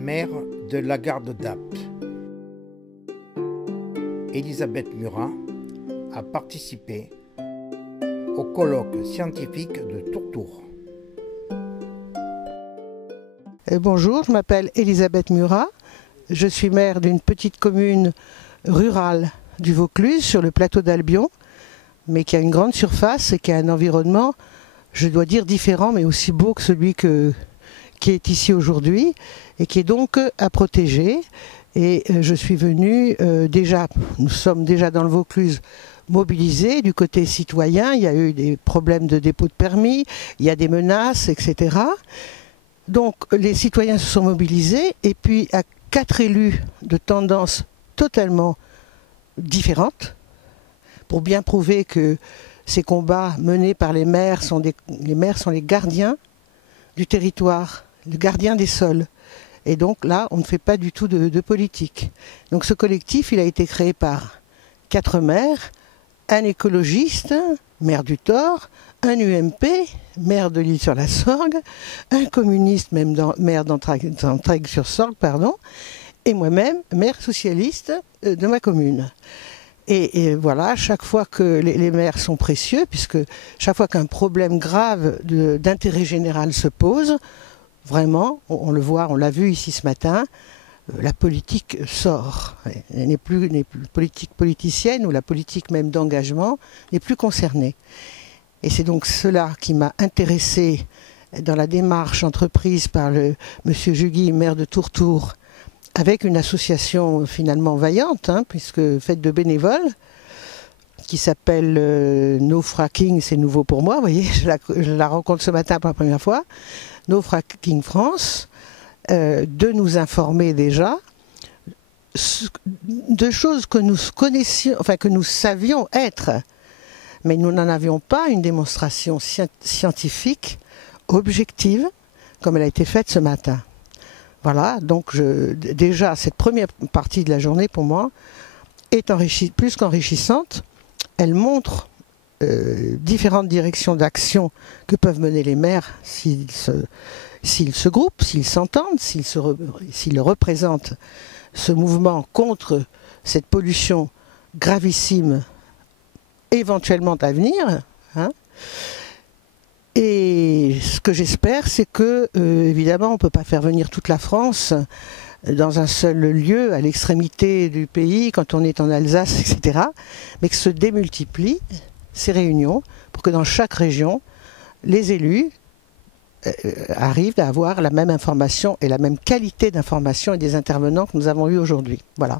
maire de la gare de Dapt. Elisabeth Murat a participé au colloque scientifique de Tourtour. Bonjour, je m'appelle Elisabeth Murat. Je suis maire d'une petite commune rurale du Vaucluse sur le plateau d'Albion, mais qui a une grande surface et qui a un environnement, je dois dire, différent, mais aussi beau que celui qui est ici aujourd'hui et qui est donc à protéger. Et je suis venue nous sommes déjà dans le Vaucluse mobilisés du côté citoyen. Il y a eu des problèmes de dépôt de permis, il y a des menaces, etc. Donc les citoyens se sont mobilisés et puis à 4 élus de tendances totalement différentes pour bien prouver que ces combats menés par les maires sont les gardiens du territoire, les gardiens des sols. Et donc là, on ne fait pas du tout de politique. Donc ce collectif, il a été créé par 4 maires, un écologiste, maire du Thor, un UMP, maire de l'Île-sur-la-Sorgue, un communiste, maire d'Entraigues-sur-Sorgue, et moi-même, maire socialiste de ma commune. Et voilà, chaque fois que les maires sont précieux, puisque chaque fois qu'un problème grave d'intérêt général se pose, vraiment, on le voit, on l'a vu ici ce matin, la politique sort. Elle n'est plus politique politicienne, ou la politique même d'engagement n'est plus concernée. Et c'est donc cela qui m'a intéressée dans la démarche entreprise par monsieur Jugui, maire de Tourtour, avec une association finalement vaillante, puisque faite de bénévoles, qui s'appelle No Fracking, c'est nouveau pour moi, vous voyez, je la rencontre ce matin pour la première fois, No Fracking France, de nous informer déjà de choses que nous connaissions, enfin que nous savions être, mais nous n'en avions pas une démonstration scientifique objective comme elle a été faite ce matin. Voilà, donc déjà cette première partie de la journée pour moi est plus qu'enrichissante. Elle montre différentes directions d'action que peuvent mener les maires s'ils se groupent, s'ils s'entendent, s'ils représentent ce mouvement contre cette pollution gravissime éventuellement à venir. Et ce que j'espère, c'est que, évidemment, on ne peut pas faire venir toute la France dans un seul lieu, à l'extrémité du pays, quand on est en Alsace, etc., mais que se démultiplient ces réunions pour que dans chaque région, les élus arrivent à avoir la même information et la même qualité d'information et des intervenants que nous avons eus aujourd'hui. Voilà.